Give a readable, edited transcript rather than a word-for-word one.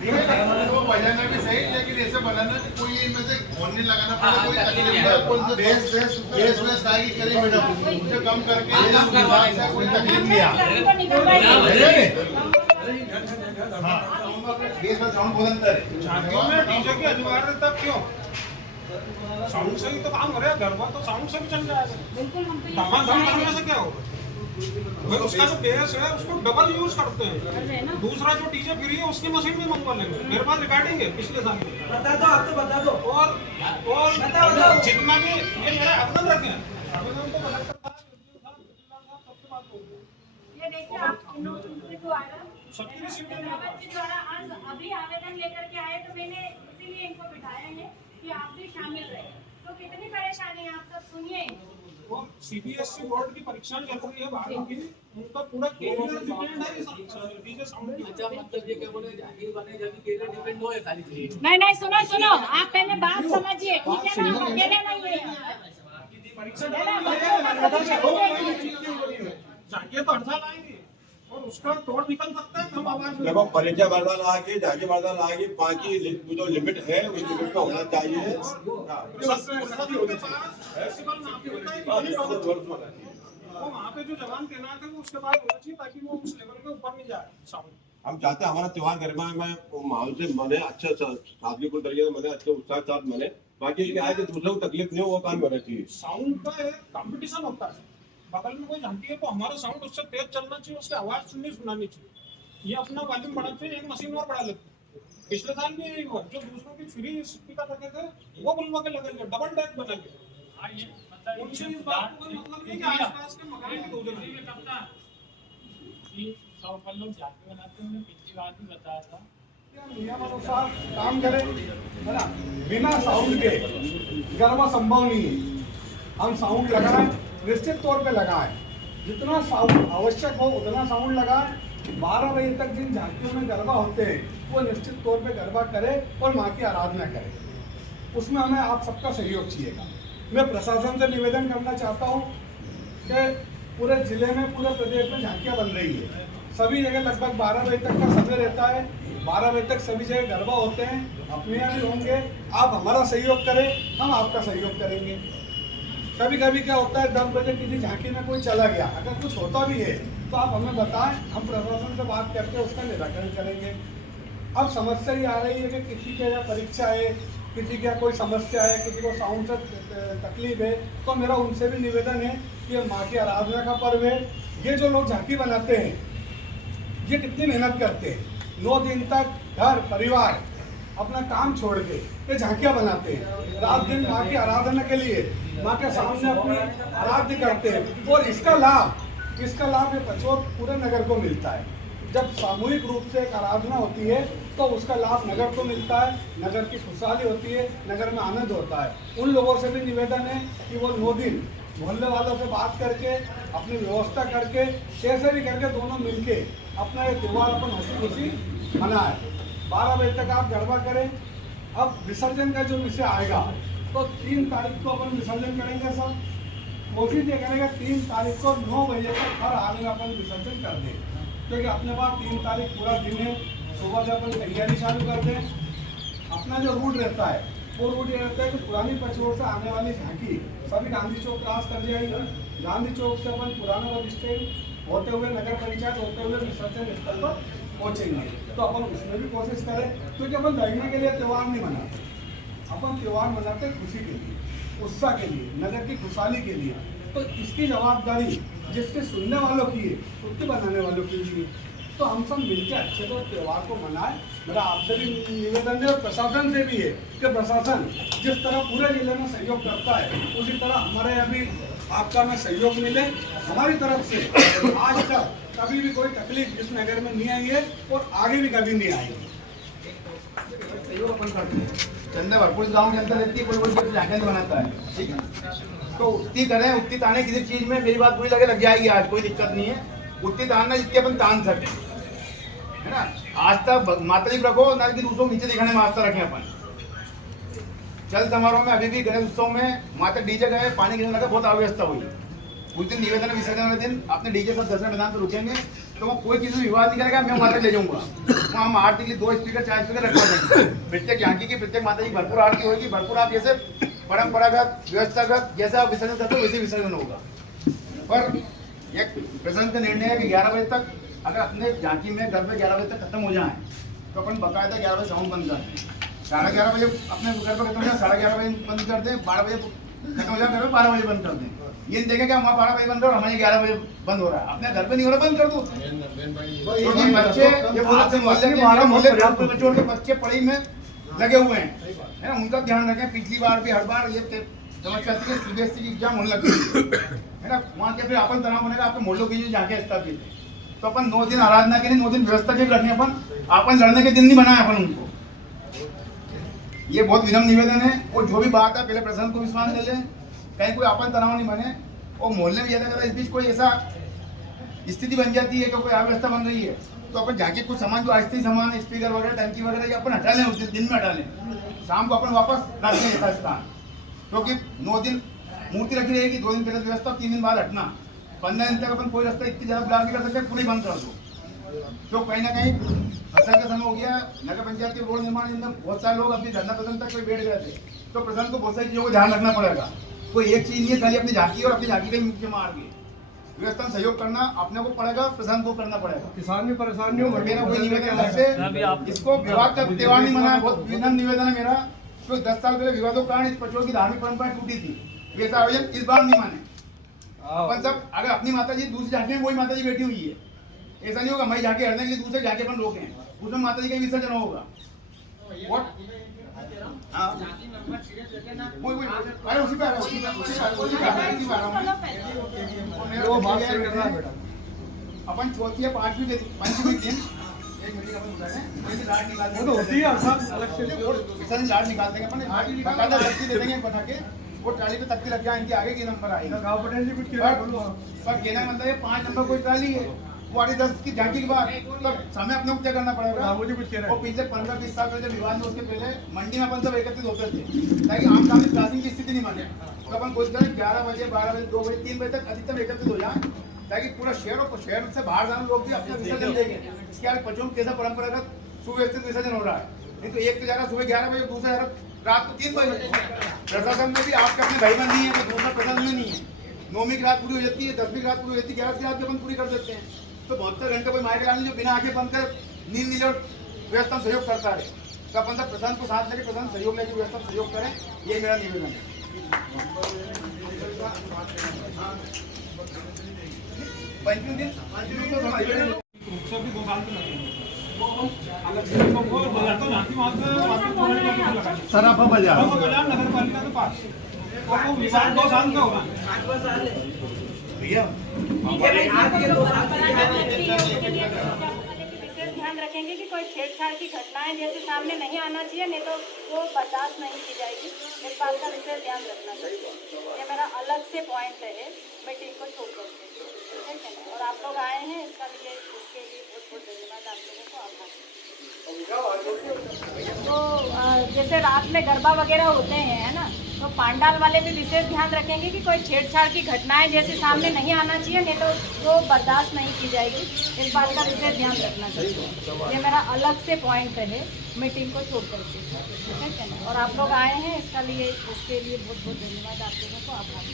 वो बजाना भी सही, लेकिन ऐसे बनाना कि कोई इनमें से फोन नहीं लगाना पड़े, कोई तकलीफ बेस आएगी करी मैडम, उसे कम करके कोई तकलीफ नहीं आए। बेस में साउंड बहुत अंतर है। शादियों में डीजे की अनिवार्यता क्यों? साउंड से ही तो काम हो रहा है, गरबा तो साउंड से भी चल जाएगा। धमाधम करने से क्या होगा? उसका जो बेस है उसको डबल यूज करते हैं। दूसरा जो डीजे फ्री है उसकी मशीन भी मंगवा लेंगे। मेरे पास रिकॉर्डिंग है पिछले साल की। बता दो, आप तो बता दो। और जितना भी ये मेरा आवेदन रखें, आवेदन को सबसे बात होगी। ये देखिए आप सबकी रिसीव द्वारा आज अभी आवेदन लेकर के आए, तो मैंने इसीलिए इनको बिठाया है कि आप भी शामिल रहे। तो कितनी परेशानी है आप सब सुनिए। वो सीबीएसई बोर्ड की परीक्षा चल रही है बारहवीं की, उनका पूरा कैरियर डिपेंड है डीजे साउंड की। अच्छा, मतलब ये क्या बोले जागीर बने जाके कैरियर डिपेंड हो है खाली चीज। नहीं सुनो सुनो, आप पहले बात समझिए, ठीक है ना? अकेले नहीं है परीक्षा जाके तो 8 साल आएंगे और उसका तोड़ निकल सकता है। हम आवाज देखो परीक्षा बर्दान आगे जाके बर्दान आगे, बाकी जो लिमिट है उस लिमिट में होना चाहिए। वो वहाँ पे जो जवान तैनात है वो उसके बाद होना चाहिए, ताकि वो उस लेवल के ऊपर नहीं जाए साउंड। हम चाहते हैं हमारा त्योहार गरबा में माहौल से मने, अच्छा शादीपुर तरीके से मने, अच्छे उत्साह के साथ मने। बाकी क्या है कि दूसरों को तकलीफ नहीं हो, वो काम होना चाहिए। साउंड का एक कंपटीशन होता है, बगल में कोई झांकी है तो हमारा साउंड उससे तेज चलना चाहिए, उसकी आवाज सुनानी चाहिए। ये अपना वॉल्यूम बढ़ाते हैं, एक मशीन और बढ़ा लेते हैं। पिछले साल भी यही हुआ, जो दूसरों की फ्री स्पीकर लगे थे वो बुलवा के लगे, डबल डेक बना के। उनसे इस बात को मतलब नहीं कि आसपास के मकान की दूर है। लोग जाके बनाते हैं, उन्हें पिछली बात भी बताया था। नियमानुसार काम करें, है ना? बिना साउंड के गरबा संभव नहीं है। हम साउंड लगाएं, निश्चित तौर पे लगाएं, जितना साउंड आवश्यक हो उतना साउंड लगाएं। 12 बजे तक जिन झांकियों में गरबा होते हैं वो निश्चित तौर पे गरबा करें और माँ की आराधना करें। उसमें हमें आप सबका सहयोग चाहिएगा। मैं प्रशासन से निवेदन करना चाहता हूँ कि पूरे जिले में, पूरे प्रदेश में झांकियाँ बन रही है। सभी जगह लगभग 12 बजे तक का समय रहता है। 12 बजे तक सभी जगह गरबा होते हैं, अपने यहाँ भी होंगे। आप हमारा सहयोग करें, हम आपका सहयोग करेंगे। कभी कभी क्या होता है, 10 बजे किसी झांकी में कोई चला गया, अगर कुछ होता भी है तो आप हमें बताएं, हम प्रशासन से बात करके उसका निराकरण करेंगे। अब समस्या ये आ रही है कि किसी के यहाँ परीक्षा है, किसी के यहाँ कोई समस्या है, किसी को साउंड से तकलीफ है, तो मेरा उनसे भी निवेदन है कि माँ की आराधना का पर्व है। ये जो लोग झांकी बनाते हैं ये कितनी मेहनत करते हैं, 9 दिन तक घर परिवार अपना काम छोड़ के ये झांकियाँ बनाते हैं, रात दिन माँ की आराधना के लिए माँ के सामने अपनी आराध्य करते हैं। और इसका लाभ ये पचोर पूरे नगर को मिलता है। जब सामूहिक रूप से एक आराधना होती है तो उसका लाभ नगर को मिलता है, नगर की खुशहाली होती है, नगर में आनंद होता है। उन लोगों से भी निवेदन है कि वो 9 दिन मोहल्ले वालों से बात करके, अपनी व्यवस्था करके, कैसे भी करके दोनों मिलके अपना ये त्योहार अपन हंसी खुशी मनाएं। 12 बजे तक आप गरबा करें। अब विसर्जन का जो विषय आएगा तो 3 तारीख को अपन विसर्जन करेंगे। सब कोशिश ये करेंगे 3 तारीख को 9 बजे तक हर हाल में अपन विसर्जन कर दें, क्योंकि अपने पास 3 तारीख पूरा दिन है। सुबह से अपन तैयारी चालू कर दें। अपना जो रूट रहता है वो रूट ये रहता है कि पुरानी पचरोड से आने वाली झांकी सभी गांधी चौक क्रॉस कर जाएगी। गांधी चौक से अपन पुराना बस स्टैंड होते हुए, नगर पंचायत होते हुए विसर्जन स्थल पर पहुँचेंगे। तो अपन उसमें भी कोशिश करें, क्योंकि अपन देखने के लिए त्यौहार नहीं मनाते, अपन त्यौहार मनाते खुशी के लिए, उत्साह के लिए, नगर की खुशहाली के लिए। तो इसकी जवाबदारी जिसके सुनने वालों की है उसके बनाने वालों की भी है। तो हम सब मिलकर अच्छे से त्यौहार को मनाएं। मेरा आपसे भी निवेदन है और प्रशासन से भी है कि प्रशासन जिस तरह पूरे जिले में सहयोग करता है उसी तरह हमारे यहाँ भी आपका में सहयोग मिले। हमारी तरफ से आज तक कभी भी कोई तकलीफ इस नगर में नहीं आई है और आगे भी कभी नहीं आएगी। सहयोग अपन करते हैं, चंदा भरपूर गाँव के अंदर रहती है, कोई झांकियाँ बनाता है, ठीक है? तो उतनी करें, उतनी ताने किसी चीज में मेरी बात बुरी लग जाएगी, आज कोई दिक्कत नहीं है। उतनी तानना जितनी अपन तान सके, है ना? आस्था माता जी रखो, ना कि दूसरों को नीचे दिखाने में आस्था रखें अपन। चल समारोह में अभी भी गणेश उत्सव में माता डीजे गए, पानी गिरने लगा, बहुत अव्यवस्था हुई। उस दिन निवेदन विसर्जन वाले दिन अपने डीजे सब 10 मिनट मैदान पर रुकेंगे, तो वो कोई किसी से विवाद नहीं करेगा, मैं वहाँ तक ले जाऊंगा। वहाँ हम आरती के लिए 2 स्पीकर 4 स्पीकर रखवा देंगे। प्रत्येक झांकी की प्रत्येक माता जी भरपूर आरती होगी, भरपूर आप जैसे परंपरागत व्यवस्थागत जैसे आप विसर्जन करते हो वैसे विसर्जन होगा। पर एक प्रशासन का निर्णय है कि 11 बजे तक अगर अपने झांकी में घर पे 11 बजे तक खत्म हो जाए तो अपन बकायदा 11 बजे साउंड बंद कर दें। 11:30 बजे अपने घर पे खत्म हो जाए, 11:30 बजे बंद कर दें, 12 बजे खत्म हो जाए घर पे, 12 बजे बंद कर दें। ये देखें कि हमारा 12 बजे बंद हो रहा है, हमारे 11 बजे बंद हो रहा है, अपने घर पे नहीं हो रहा, बंद कर दो। क्योंकि बच्चे ये बोलते हैं मोहल्ले बच्चों के बच्चे पढ़ाई में लगे हुए हैं, है ना, उनका ध्यान रखें। पिछली बार भी हर बार ये समस्या थी कि सीबीएसई की एग्जाम होने लगी है ना, वहाँ के फिर अपन तनाव बनेगा आपके मोहल्लों की जाके स्थापित है। तो अपन 9 दिन आराधना के लिए 9 दिन व्यवस्था के रखने, अपन लड़ने के दिन नहीं बनाए अपन उनको। ये बहुत विनम्र निवेदन है। और जो भी बात है पहले प्रशासन को विश्वास दे लें, कहीं कोई अपन तनाव नहीं बने। और मोहल्ले में ज्यादा इस बीच कोई ऐसा स्थिति बन जाती है कि कोई अव्यवस्था बन रही है तो अपन जाके कुछ सामान जो अस्थायी सामान स्पीकर वगैरह टंकी वगैरह ये अपन हटा लें, उस दिन में हटा लें, शाम को अपन वापस रख लें ऐसा स्थान। क्योंकि 9 दिन मूर्ति रखी रहेगी, 2 दिन पहले व्यवस्था, 3 दिन बाद हटना, 15 दिन तक अपन कोई रास्ता इतनी ज्यादा ब्लॉक नहीं कर सकते, पूरी बंद कर दो। तो कहीं ना कहीं फसल का समय हो गया, नगर पंचायत के रोड निर्माण में बहुत सारे लोग अपनी धरना प्रदर्शन तक कोई बैठ गए थे, तो प्रशासन को बहुत सारी चीजों को ध्यान रखना पड़ेगा। कोई एक चीज नहीं है खाली अपनी झांकी और अपनी झांकी का मुख्य मार्ग है, व्यवस्था में सहयोग करना अपने को पड़ेगा, प्रशासन को करना पड़ेगा। किसान भी परेशान नहीं हो, मेरा कोई निवेदन है, इसको विवाद का त्योहार नहीं मनाया, बहुत विनम्र निवेदन है मेरा। तो 10 साल पहले विवादों के कारण इस पचों की धार्मिक परंपराएं टूटी थी, वैसा आयोजन इस बार नहीं माने। अपन सब अगर अपनी माता जी दूसरी झांकी में वही माता जी बैठी हुई है, ऐसा नहीं होगा हमारी झांकी हटने के लिए दूसरे झांकी अपन रोके, उसमें माता जी का विसर्जन होगा। अरे उसी पे अपन चौथी या 5वीं पंचमी दिन लाट निकालते हैं अपन, तख्ती दे देंगे बना के, वो ट्राली पे तख्ती लग जाए, इनके आगे की नंबर आएगा। गाँव पटेल जी कुछ पर कहना मतलब है 5 नंबर कोई ट्राली है, वो 10 की झांकी के बाद तब समय अपने को तय करना पड़ेगा। मुझे कुछ कह रहा है, वो पिछले 15-20 साल पहले विवाद में उसके पहले मंडी में अपन सब एकत्रित होते थे ताकि आम सामने क्लासिंग की स्थिति नहीं बने। तो अपन कोशिश करें 11 बजे, 12 बजे, 2 बजे, 3 बजे तक अधिकतम एकत्रित हो जाए ताकि पूरा शहर से बाहर जाने लोग भी अपना विसर्जन देंगे। इसके आगे पचों में कैसा परंपरागत सुव्यवस्थित विसर्जन हो रहा है, नहीं तो एक तो जा रहा सुबह 11 बजे, दूसरा जा रहा रात को 3 बजे। प्रशासन में भी आपके अपने भाई बंद नहीं है, तो दूसरा प्रशासन में नहीं है। 9वीं की रात पूरी हो जाती है, 10वीं की रात पूरी हो जाती है, 11वीं की रात भी अपन पूरी कर देते हैं। तो 72 घंटे कोई माइक डालने जो बिना आंखें बंद कर नींद मिले और व्यवस्था में सहयोग करता है, तो अपन सब प्रशासन को साथ लेकर प्रशासन सहयोग लेकर व्यवस्था में सहयोग करें, ये मेरा निवेदन है। पंचमी दिन तो उत्सव भी 2 साल पे लगेंगे, तो अलग से तो वो बाजार तो झांकी वहाँ से लगा सराफा बाजार नगर पालिका के पास, तो विवाद 2 साल का होगा भैया। विशेष ध्यान रखेंगे कि कोई छेड़छाड़ की घटनाएं जैसे सामने नहीं आना चाहिए, नहीं तो वो बर्दाश्त नहीं की जाएगी। इस बात का विशेष ध्यान रखना चाहिए, ये मेरा अलग से पॉइंट है मीटिंग को छोड़ करके, ठीक है ना। और आप लोग आए हैं इसके लिए बहुत बहुत धन्यवाद आप लोगों को, आभार। तो जैसे रात में गरबा वगैरह होते हैं, है ना, तो पांडाल वाले भी विशेष ध्यान रखेंगे कि कोई छेड़छाड़ की घटनाएं जैसे सामने नहीं आना चाहिए, नहीं तो वो बर्दाश्त नहीं की जाएगी। इस बात का विशेष ध्यान रखना चाहिए, ये मेरा अलग से पॉइंट है मीटिंग को छोड़ करके, ठीक है ना। और आप लोग आए हैं इसके लिए बहुत बहुत धन्यवाद आप लोगों को, आभार।